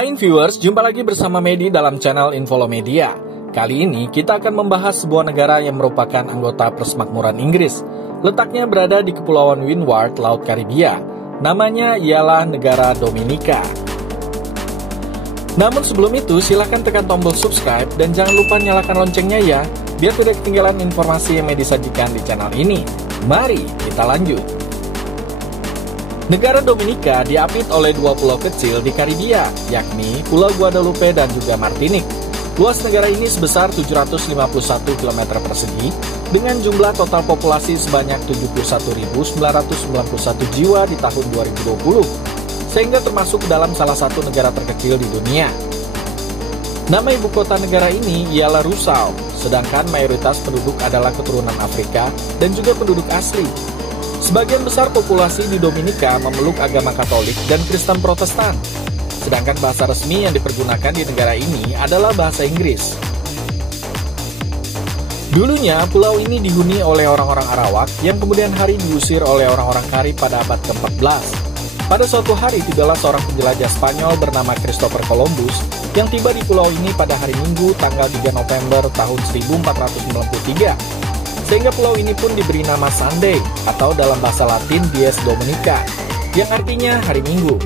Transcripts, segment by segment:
Hai viewers, jumpa lagi bersama Medi dalam channel Infolomedia. Kali ini kita akan membahas sebuah negara yang merupakan anggota Persemakmuran Inggris. Letaknya berada di Kepulauan Windward, Laut Karibia. Namanya ialah negara Dominika. Namun sebelum itu, silahkan tekan tombol subscribe dan jangan lupa nyalakan loncengnya ya, biar tidak ketinggalan informasi yang Medi sajikan di channel ini. Mari kita lanjut. Negara Dominika diapit oleh dua pulau kecil di Karibia, yakni Pulau Guadalupe dan juga Martinique. Luas negara ini sebesar 751 km persegi, dengan jumlah total populasi sebanyak 71.991 jiwa di tahun 2020, sehingga termasuk dalam salah satu negara terkecil di dunia. Nama ibu kota negara ini ialah Roseau, sedangkan mayoritas penduduk adalah keturunan Afrika dan juga penduduk asli. Sebagian besar populasi di Dominika memeluk agama Katolik dan Kristen Protestan, sedangkan bahasa resmi yang dipergunakan di negara ini adalah bahasa Inggris. Dulunya, pulau ini dihuni oleh orang-orang Arawak yang kemudian hari diusir oleh orang-orang Karib pada abad ke-14. Pada suatu hari, tibalah seorang penjelajah Spanyol bernama Christopher Columbus yang tiba di pulau ini pada hari Minggu tanggal 3 November tahun 1493. Sehingga pulau ini pun diberi nama Sunday, atau dalam bahasa Latin Dies Dominica, yang artinya hari Minggu.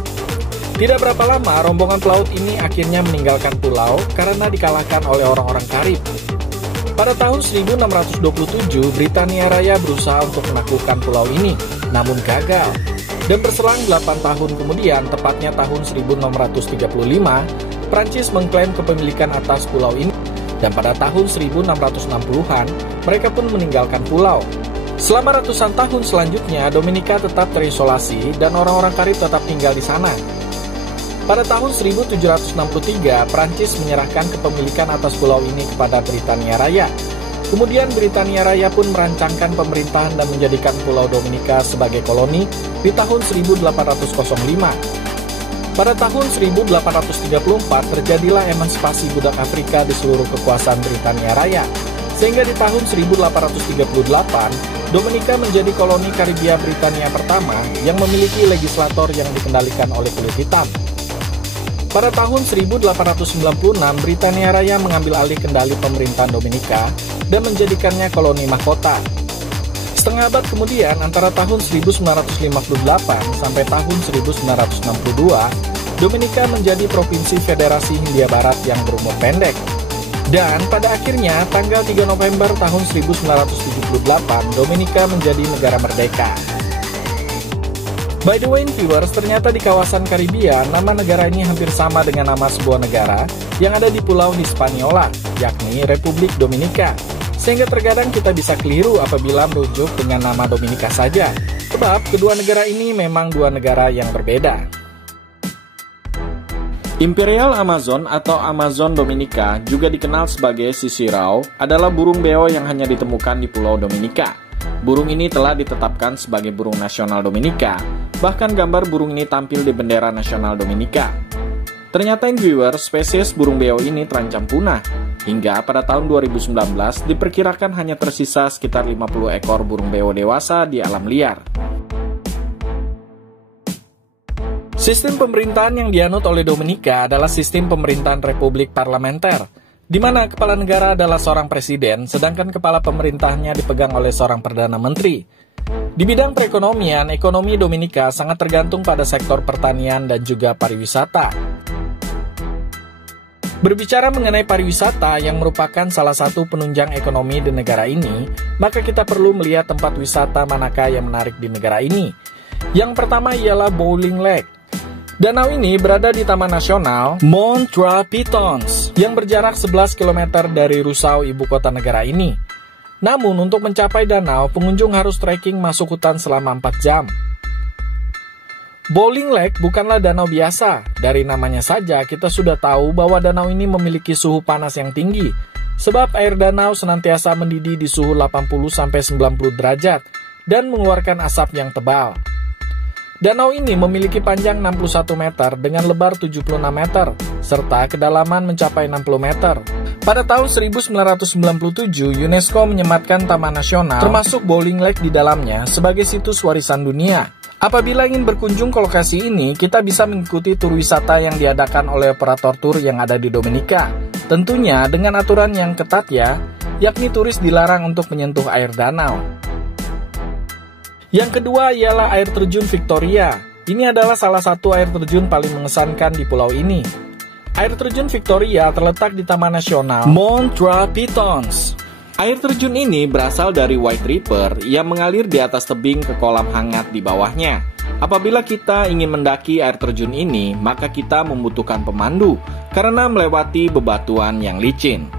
Tidak berapa lama, rombongan pelaut ini akhirnya meninggalkan pulau karena dikalahkan oleh orang-orang Karib. Pada tahun 1627, Britania Raya berusaha untuk menaklukkan pulau ini, namun gagal. Dan berselang 8 tahun kemudian, tepatnya tahun 1635, Prancis mengklaim kepemilikan atas pulau ini. Dan pada tahun 1660-an, mereka pun meninggalkan pulau. Selama ratusan tahun selanjutnya, Dominika tetap terisolasi dan orang-orang Karib tetap tinggal di sana. Pada tahun 1763, Prancis menyerahkan kepemilikan atas pulau ini kepada Britania Raya. Kemudian Britania Raya pun merancangkan pemerintahan dan menjadikan Pulau Dominika sebagai koloni di tahun 1805. Pada tahun 1834 terjadilah emansipasi budak Afrika di seluruh kekuasaan Britania Raya, sehingga di tahun 1838 Dominika menjadi koloni Karibia Britania pertama yang memiliki legislator yang dikendalikan oleh kulit hitam. Pada tahun 1896 Britania Raya mengambil alih kendali pemerintahan Dominika dan menjadikannya koloni mahkota. Setengah abad kemudian, antara tahun 1958 sampai tahun 1962, Dominika menjadi provinsi Federasi Hindia Barat yang berumur pendek. Dan pada akhirnya, tanggal 3 November tahun 1978, Dominika menjadi negara merdeka. By the way, viewers, ternyata di kawasan Karibia, nama negara ini hampir sama dengan nama sebuah negara yang ada di Pulau Hispaniola, yakni Republik Dominika. Sehingga terkadang kita bisa keliru apabila merujuk dengan nama Dominika saja, sebab kedua negara ini memang dua negara yang berbeda. Imperial Amazon atau Amazon Dominica, juga dikenal sebagai sisirau, adalah burung beo yang hanya ditemukan di Pulau Dominika. Burung ini telah ditetapkan sebagai burung nasional Dominika, bahkan gambar burung ini tampil di bendera nasional Dominika. Ternyata viewers, spesies burung beo ini terancam punah. Hingga pada tahun 2019 diperkirakan hanya tersisa sekitar 50 ekor burung beo dewasa di alam liar. Sistem pemerintahan yang dianut oleh Dominika adalah sistem pemerintahan republik parlementer, di mana kepala negara adalah seorang presiden, sedangkan kepala pemerintahnya dipegang oleh seorang perdana menteri. Di bidang perekonomian, ekonomi Dominika sangat tergantung pada sektor pertanian dan juga pariwisata. Berbicara mengenai pariwisata yang merupakan salah satu penunjang ekonomi di negara ini, maka kita perlu melihat tempat wisata manakah yang menarik di negara ini. Yang pertama ialah Bowling Lake. Danau ini berada di Taman Nasional Mont Trois-Pitons yang berjarak 11 km dari Roseau, ibu kota negara ini. Namun untuk mencapai danau, pengunjung harus trekking masuk hutan selama 4 jam. Bowling Lake bukanlah danau biasa. Dari namanya saja kita sudah tahu bahwa danau ini memiliki suhu panas yang tinggi, sebab air danau senantiasa mendidih di suhu 80-90 derajat dan mengeluarkan asap yang tebal. Danau ini memiliki panjang 61 meter dengan lebar 76 meter, serta kedalaman mencapai 60 meter. Pada tahun 1997, UNESCO menyematkan Taman Nasional, termasuk Bowling Lake di dalamnya, sebagai situs warisan dunia. Apabila ingin berkunjung ke lokasi ini, kita bisa mengikuti tur wisata yang diadakan oleh operator tur yang ada di Dominika. Tentunya dengan aturan yang ketat ya, yakni turis dilarang untuk menyentuh air danau. Yang kedua ialah air terjun Victoria. Ini adalah salah satu air terjun paling mengesankan di pulau ini. Air terjun Victoria terletak di Taman Nasional Mount Trois-Pitons. Air terjun ini berasal dari White River yang mengalir di atas tebing ke kolam hangat di bawahnya. Apabila kita ingin mendaki air terjun ini, maka kita membutuhkan pemandu karena melewati bebatuan yang licin.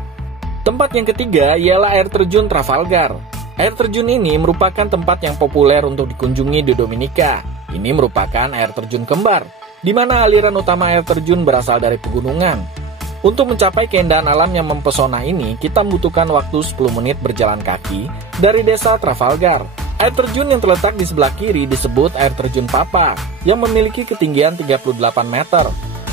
Tempat yang ketiga ialah air terjun Trafalgar. Air terjun ini merupakan tempat yang populer untuk dikunjungi di Dominika. Ini merupakan air terjun kembar, di mana aliran utama air terjun berasal dari pegunungan. Untuk mencapai keindahan alam yang mempesona ini, kita membutuhkan waktu 10 menit berjalan kaki dari desa Trafalgar. Air terjun yang terletak di sebelah kiri disebut air terjun Papa, yang memiliki ketinggian 38 meter.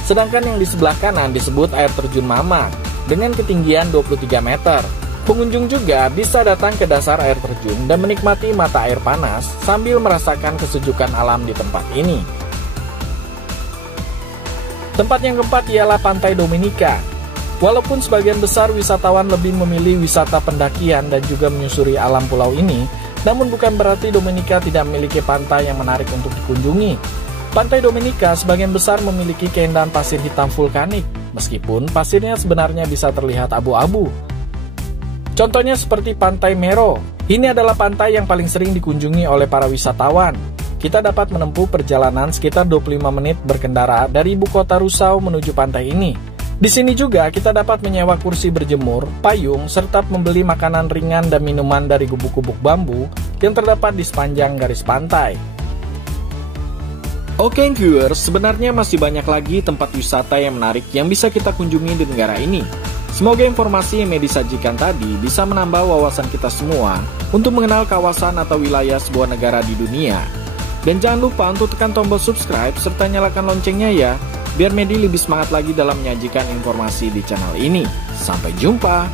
Sedangkan yang di sebelah kanan disebut air terjun Mama, dengan ketinggian 23 meter. Pengunjung juga bisa datang ke dasar air terjun dan menikmati mata air panas sambil merasakan kesejukan alam di tempat ini. Tempat yang keempat ialah Pantai Dominika. Walaupun sebagian besar wisatawan lebih memilih wisata pendakian dan juga menyusuri alam pulau ini, namun bukan berarti Dominika tidak memiliki pantai yang menarik untuk dikunjungi. Pantai Dominika sebagian besar memiliki keindahan pasir hitam vulkanik, meskipun pasirnya sebenarnya bisa terlihat abu-abu. Contohnya seperti Pantai Mero. Ini adalah pantai yang paling sering dikunjungi oleh para wisatawan. Kita dapat menempuh perjalanan sekitar 25 menit berkendara dari ibu kota Roseau menuju pantai ini. Di sini juga kita dapat menyewa kursi berjemur, payung, serta membeli makanan ringan dan minuman dari gubuk-gubuk bambu yang terdapat di sepanjang garis pantai. Oke viewers, sebenarnya masih banyak lagi tempat wisata yang menarik yang bisa kita kunjungi di negara ini. Semoga informasi yang disajikan tadi bisa menambah wawasan kita semua untuk mengenal kawasan atau wilayah sebuah negara di dunia. Dan jangan lupa untuk tekan tombol subscribe serta nyalakan loncengnya ya, biar Medi lebih semangat lagi dalam menyajikan informasi di channel ini. Sampai jumpa!